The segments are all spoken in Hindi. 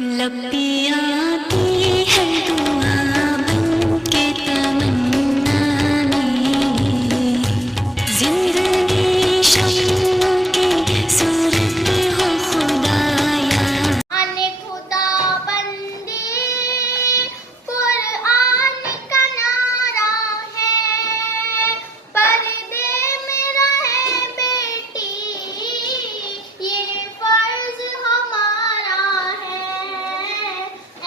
लपियाती है दुआ बनके तमन्ना में, जिंदगी शम्मों की सूरत हो खुदाया। आने खुदा बंदी कुरान का नारा है, पर्दे में रहे बेटी ये फर्ज हमारा है।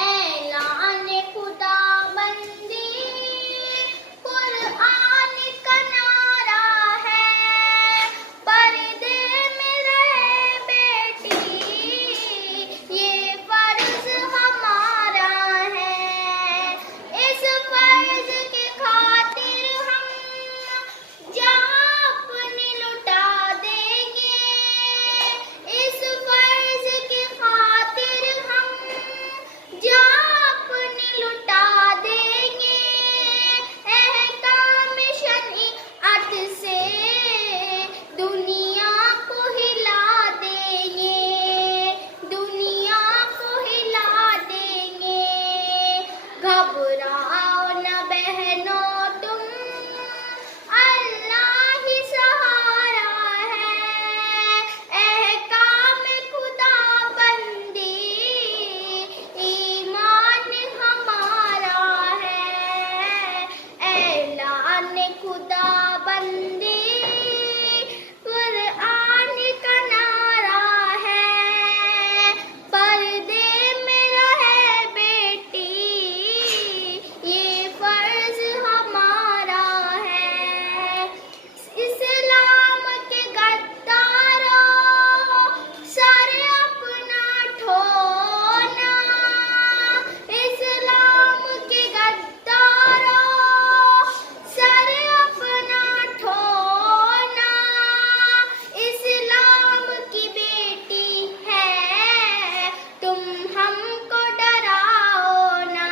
ऐलान खुदा बंदी कुरान का नारा है, पर्दे में रहे बेटी ये फर्ज हमारा है। इस फर्ज की खातिर हम जान अपनी लुटा देंगे, इस फर्ज की खातिर हम जान अपनी लुटा देंगे। एहकाम शरीअत से दुनिया को हिला देंगे, दुनिया को हिला देंगे। घबराओ न बहनों तुम, अल्लाह ही सहारा है। एहकाम खुदा बंदी ईमान हमारा है। ऐलान खुदा बंदी कुरान का नारा है, पर्दे में रहे बेटी ये फर्ज हमारा है। इस्लाम के गद्दारों सारे अपना ठोना, इस्लाम के गद्दारों सारे अपना ठोना। इस्लाम की बेटी है तुम हमको डराओ ना,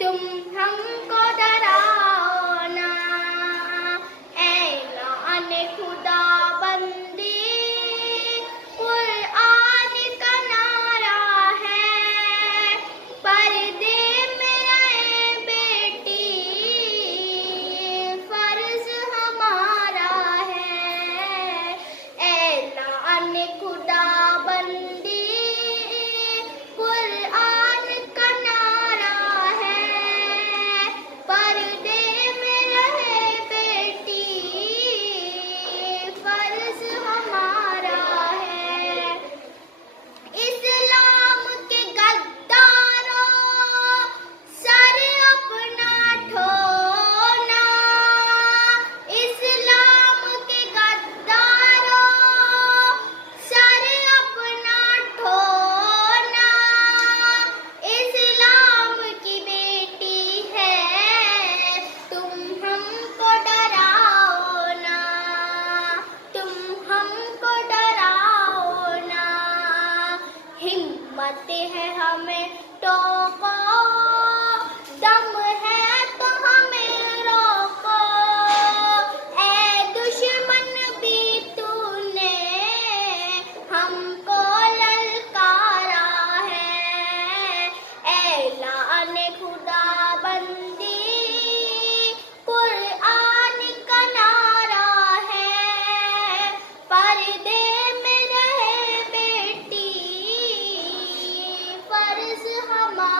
तुम हमको डराओ ना। ऐलान खुदा बंदी कुरान का नारा है, पर्दे में रहे बेटी फर्ज हमारा है। ऐलान खुदा बंदी कुरान का नारा है, पर्दे में रहे बेटी फर्ज हमारा है। इस्लाम के गद्दारों सारे अपना ठोना, इस्लाम के गद्दारों सारे अपना ठोना। इस्लाम की बेटी है तुम हमको डराओ ना, तुम हमको डराओ ना। हिम्मत है हमें टोको, दम है तो हमें रोको। ऐ दुश्मन भी तूने हमको ललकारा है। ऐलान खुदा बंदी कुरान का नारा है, पर्दे में रहे बेटी फर्ज हमारा